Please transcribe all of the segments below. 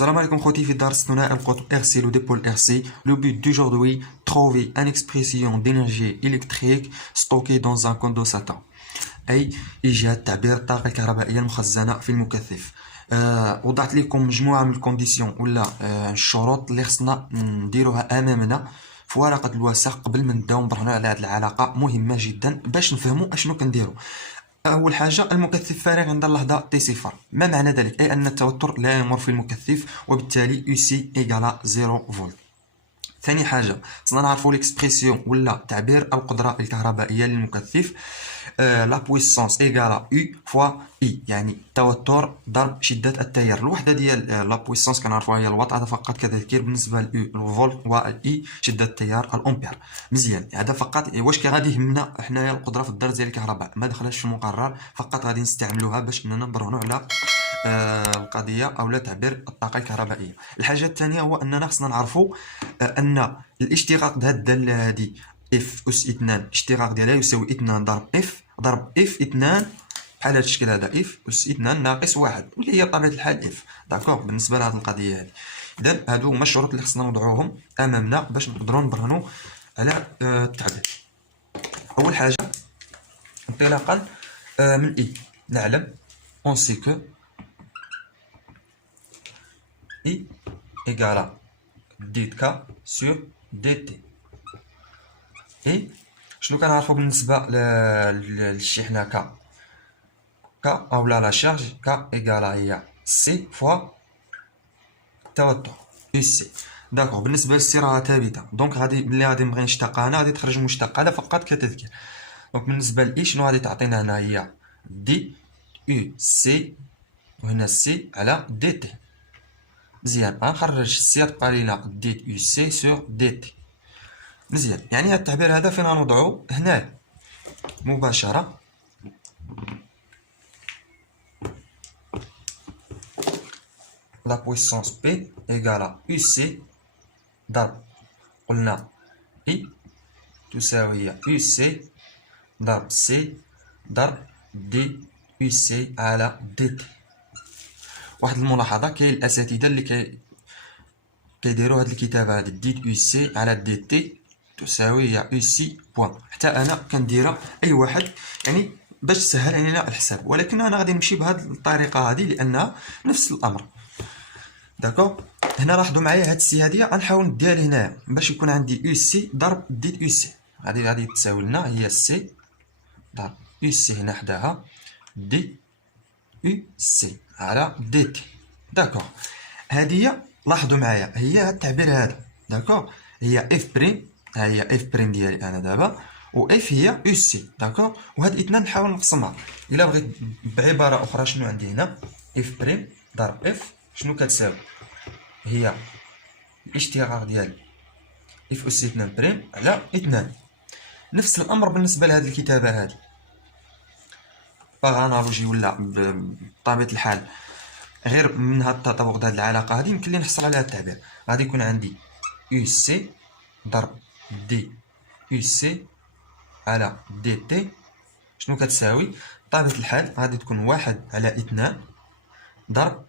Salam alaikum khoti fi dars thunai al-qutb RC le dipôle RC. Le but d'aujourd'hui, trouver une expression d'énergie électrique stockée dans un condensateur. أي إيجاد تعبير الطاقة الكهربائية المخزنة في المكثف. وضعت لكم مجموعة من الكونديسيون ولا الشروط اللي خصنا نديروها أمامنا في ورقة الوثائق قبل ما نبداو نبرهنو على هذه العلاقة مهمة جدا باش نفهمو اشنو كنديرو. أول حاجة المكثف فارغ عند اللحظة تي صفر. ما معنى ذلك؟ أي أن التوتر لا يمر في المكثف وبالتالي يو سي إيكالا 0 فولت. ثاني حاجة خصنا نعرفو ليكسبريسيون ولا تعبير القدرة الكهربائية للمكثف. لا بويسونس إيكالا يو فوا إي، يعني التوتر ضرب شدة التيار. الوحدة ديال لا بويسونس كنعرفوها هي الوات، هذا فقط كتذكير. بالنسبة لليو الفولت والإي شدة التيار الأمبير. مزيان، هذا فقط واش غادي يهمنا حنايا القدرة في الدرس ديال الكهرباء، ما دخلش في المقرر، فقط غادي نستعملوها باش اننا نبرهنو على القضيه او لا تعبير الطاقه الكهربائيه. الحاجه الثانيه هو اننا خصنا نعرفوا ان الاشتقاق ديال الداله هذه اف اس 2 الاشتقاق ديالها يساوي 2 ضرب اف 2 بحال هذا الشكل هذا اف اس 2 ناقص 1 اللي هي طبيعه الحال اف. داكوغ بالنسبه لهذه القضيه هذه. اذا هادو هما الشروط اللي خصنا نوضعوهم امامنا باش نقدروا نبرهنوا على التعبير. اول حاجه انطلاقا من اي نعلم اون سي كو I égale à dk sur dt. اي شنو كنعرفو بالنسبه للشحنه ك اولا لا شارج ك ايكال هي سي فوا التوتر يو سي. داكوغ بالنسبه للسي راها ثابته، دونك غادي ملي غادي نبغي نشتقها انا غادي تخرج مشتقه، هذا فقط كتذكير. دونك بالنسبه لاي شنو غادي تعطينا هنا هي دي يو سي، وهنا سي على دي تي. مزيان، غنخرج السي تبقى لينا دي يو سي سور دي تي. مزيان، يعني هاد التعبير هذا فين غنوضعو؟ هنا مباشرة. لا بويسونس بي إيكالا يو سي ضرب قلنا اي تساوي هي يو سي ضرب سي ضرب دي يو سي على دي تي. واحد الملاحظه، كاين الاساتذه اللي كيديروا هاد الكتابه هادي دي يو سي على دي تي تساوي هي يو سي بوان. حتى انا كنديرها اي واحد يعني باش تسهل علينا الحساب، ولكن انا غادي نمشي بهاد الطريقه هادي لانها نفس الامر. داكوغ، هنا لاحظوا معايا هاد السي هادي غنحاول نديها لهنايا باش يكون عندي يو سي ضرب دي يو سي. غادي تساوي لنا هي سي ضرب يو سي هنا حداها دي يو سي على دي تي. داكوغ، هادي لاحظوا معايا هي هاد التعبير هذا. داكوغ، هي اف بريم، ها هي اف بريم ديالي انا دابا، و اف هي يو سي. داكوغ، وهاد الاثنين نحاول نقسمها. الا بغيت بعباره اخرى شنو عندي هنا اف بريم ضرب اف شنو كتساوي؟ هي الاشتقاق ديال اف اس 2 بريم على 2. نفس الامر بالنسبه لهاد الكتابه هادي باغ انالوجي ولا بطبيعه الحال غير من هاد التطابق د هاد العلاقه هادي يمكن لي نحصل على هاد التعبير. غادي يكون عندي يو سي ضرب دي يو سي على دي تي شنو كتساوي؟ بطبيعه الحال غادي تكون 1 على 2 ضرب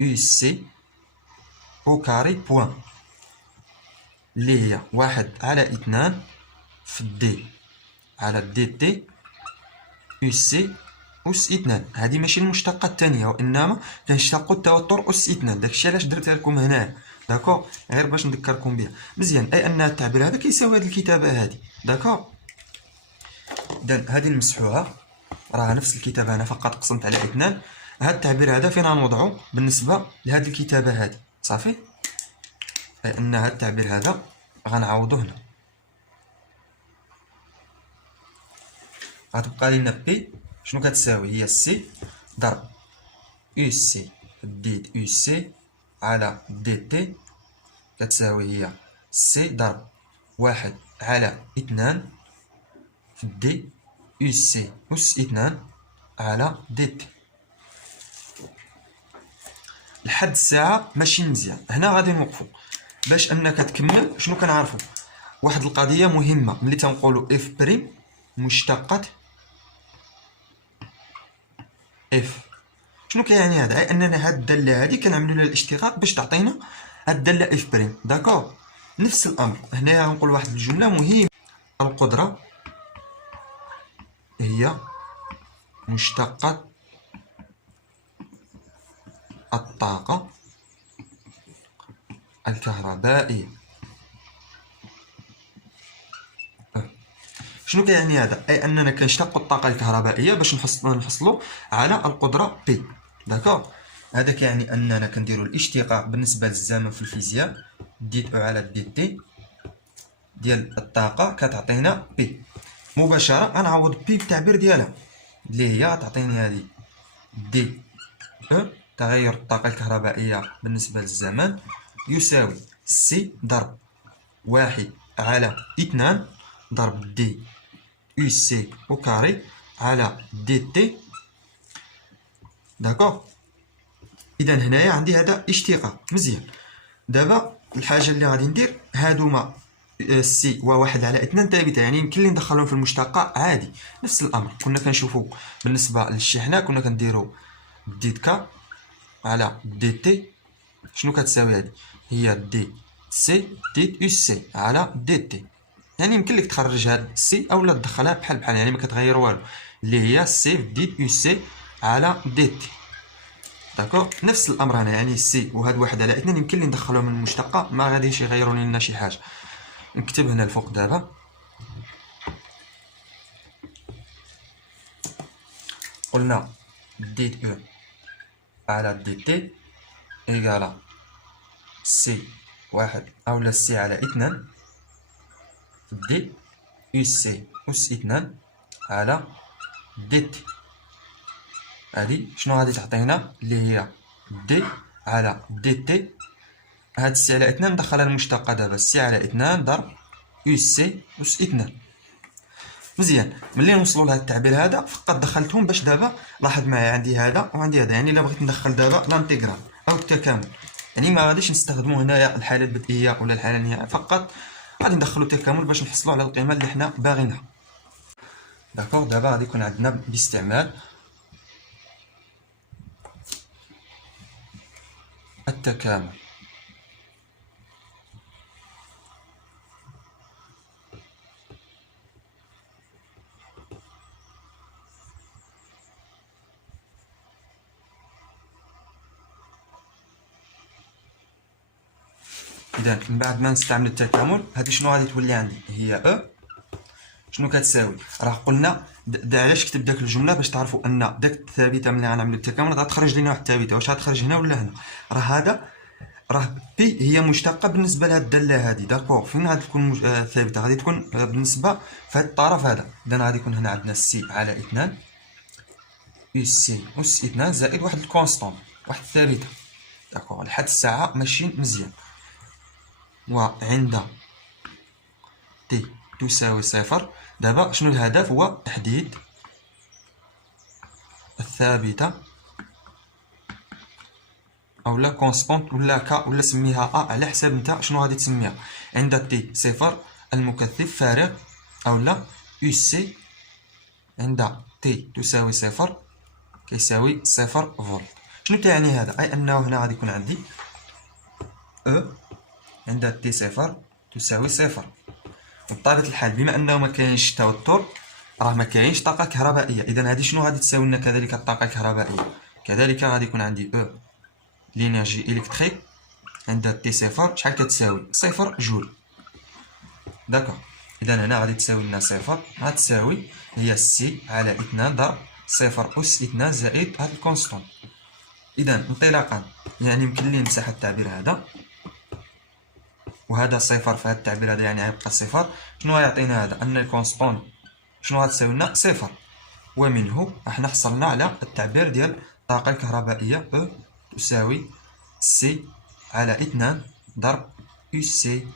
يو سي او كاري بوان اللي هي 1 على 2 في دي على دي تي يو سي أس 2. هذه ماشي المشتقة الثانية، وإنما كنشتقو التوتر أس 2. داكشي علاش درتها لكم هنا. داكوغ، غير باش نذكركم بها. مزيان، أي أن التعبير هذا كيساوي هذه الكتابة هذه. داكوغ، إذا هذه نمسحوها، راه نفس الكتابة هنا فقط قسمت على 2. هذا التعبير هذا فين غنوضعو بالنسبة لهذه الكتابة هذه؟ صافي، أي أن هذا التعبير هذا غنعوضو هنا. غتبقى لينا بي شنو كتساوي؟ هي سي ضرب يو سي دي يو سي على دي تي كتساوي هي سي ضرب 1 على 2 في دي يو سي أس 2 على دي تي. لحد الساعة ماشي مزيان. هنا غادي نوقفو باش انك تكمل. شنو كنعرفو؟ واحد القضية مهمة ملي تنقولو اف بريم مشتقة اف شنو كيعني هذا؟ أي أننا هاد الدالة هادي كنعملو لها الاشتقاق باش تعطينا هاد الدالة اف بريم. داكوغ، نفس الأمر هنايا غنقول واحد الجملة مهمة: القدرة هي مشتقة الطاقة الكهربائية. شنو كيعني هذا؟ أي أننا كنشتقو الطاقة الكهربائية باش نحصلو على القدرة بي. داكوغ، هذا كيعني أننا كنديرو الاشتقاق بالنسبة للزمن في الفيزياء، دي او على دي تي ديال الطاقة كتعطينا بي. مباشرة غنعوض بي بالتعبير ديالها اللي هي تعطيني هذه دي او تغير الطاقة الكهربائية بالنسبة للزمن يساوي سي ضرب 1/2 ضرب دي يو سي او كاري على دي تي. داكوغ، اذا هنايا عندي هذا اشتقاق مزيان. دابا الحاجه اللي غادي ندير هادوما سي و1/2 ثابته، يعني يمكن لي ندخلهم في المشتقه عادي. نفس الامر كنا كنشوفوا بالنسبه للشحنه، كنا كنديروا دي كا على دي تي. شنو كتساوي هذه؟ هي دي سي دي يو سي على دي تي. يعني يمكن لك تخرج هاد سي اولا تدخلها بحال بحال، يعني ما كتغير والو، اللي هي سي دي يو سي على دي تي. داكوغ، نفس الامر هنا، يعني سي وهاد 1/2 يمكن لي ندخلهم من المشتقه، ما غاديش يغيروا لنا شي حاجه. نكتب هنا الفوق دابا، قلنا دي او على دي تي ايكالا سي 1 اولا سي على 2 دي يو سي أس 2 على دي تي. هادي شنو غادي تعطينا؟ اللي هي دي على دي تي. هاد سي على 2 ندخلها المشتقة دابا، سي على 2 ضرب يو سي أس 2. مزيان، ملي نوصلوا لهاد التعبير هذا فقط دخلتهم باش دابا لاحظ معايا عندي هذا وعندي هذا. يعني الا بغيت ندخل دابا لانتيغرال او التكامل، يعني ما غاديش نستخدموا هنايا الحاله البدئيه ولا الحاله النهائيه، فقط غادي ندخلوا التكامل باش نحصلوا على القيمه اللي حنا باغينها. داكوغ، دابا غادي يكون عندنا باستعمال التكامل اذا من بعد ما نستعمل التكامل هذه شنو غادي تولي عندي؟ هي او شنو كتساوي؟ راه قلنا علاش كتب داك الجمله باش تعرفوا ان داك الثابته ملي غنعملوا التكامل غتخرج لنا واحد الثابته. واش غتخرج هنا ولا هنا؟ راه هذا راه بي هي مشتقه بالنسبه لهاد الداله هذه. داكوغ، فين غادي تكون ثابته؟ غادي تكون بالنسبه في هاد الطرف هذا. اذا غادي يكون هنا عندنا سي على 2 يو سي أس 2 زائد واحد الكونستون، واحد الثابته. داكوغ، لحد الساعه ماشي مزيان. وعند تي تساوي صفر، دابا شنو الهدف؟ هو تحديد الثابته اولا كونستونت ولا كا ولا سميها ا على حساب نتا شنو غادي تسميها. عند تي صفر المكثف فارغ اولا يو سي عند تي تساوي صفر كيساوي 0 فولت. شنو تعني هذا؟ اي انه هنا غادي يكون عندي او عند تي صفر تساوي صفر. وبطبيعة الحال بما انه ما كاينش توتر راه ما كاينش طاقة كهربائية، اذا هذه شنو غادي تساوي لنا كذلك الطاقة الكهربائية؟ كذلك غادي يكون عندي او لينيرجي الكتريك عند تي صفر شحال كتساوي؟ 0 جول. داكوغ، اذا هنا غادي تساوي لنا 0 غتساوي هي سي على 2 ضرب 0 أس 2 زائد هاد الكونستون. اذا انطلاقا يعني يمكن لي نمسح التعبير هذا وهذا صفر في هذا التعبير هذا، يعني غيبقى صفر. شنو غيعطينا هذا؟ ان الكونستون شنو غتساوي لنا؟ صفر. ومنه احنا حصلنا على التعبير ديال الطاقة الكهربائية او تساوي سي على 2 ضرب يو سي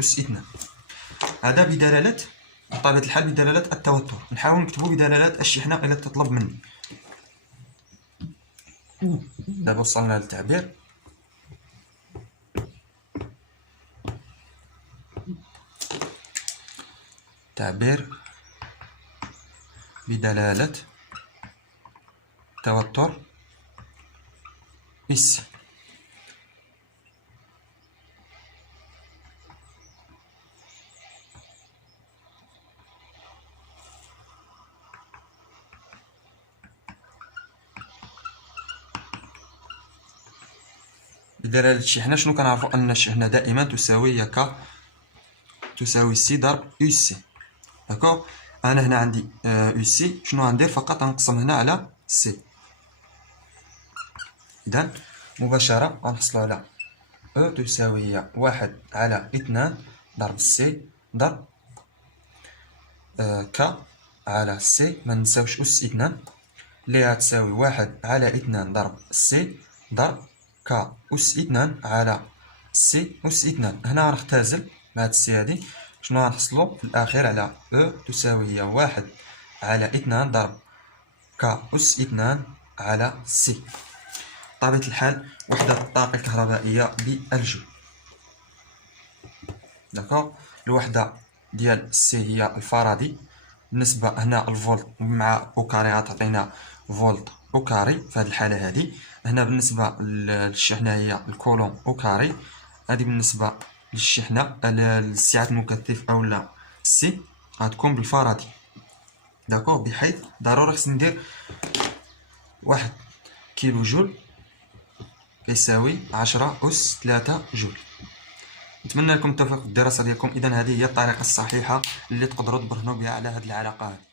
أس 2. هذا بدلالة بطبيعة الحال بدلالة التوتر. نحاول نكتبو بدلالة الشحنة إلا تطلب مني. دابا وصلنا للتعبير. تعبير بدلالة توتر اس. بدلالة الشحنة شنو كنعرفو؟ أن الشحنة دائما تساوي ك تساوي سي ضرب أو سي. داكوغ. أنا هنا عندي أو سي، شنو غندير؟ فقط غنقسم هنا على سي. إذا مباشرة غنحصلو على أو تساوي هي 1/2 ضرب سي ضرب ك على سي، مننساوش أس 2 اللي غتساوي 1/2 ضرب سي ضرب ك أس 2 على سي أس 2. هنا غنختزل مع هاد السي هادي، شنو غنحصلو في الأخير؟ على أو تساوي هي 1/2 ضرب ك أس 2 على سي. بطبيعة الحال وحدة الطاقة الكهربائية بالجول. داكوغ. الوحدة ديال سي هي الفارادي. بالنسبة هنا الفولت مع او كاري غتعطينا فولت او كاري في هاد الحالة هادي. هنا بالنسبة للشحنة هي الكولوم او كاري. هادي بالنسبة للشحنة للسعة المكثف أولا سي غتكون بالفارادي. داكوغ. بحيث ضروري خصني ندير 1 كيلو جول كيساوي 10 أس 3 جول. نتمنى لكم التوفيق في الدراسة ديالكم. إذا هذه هي الطريقة الصحيحة اللي تقدروا تبرهنوا بها على هذه العلاقة هذه.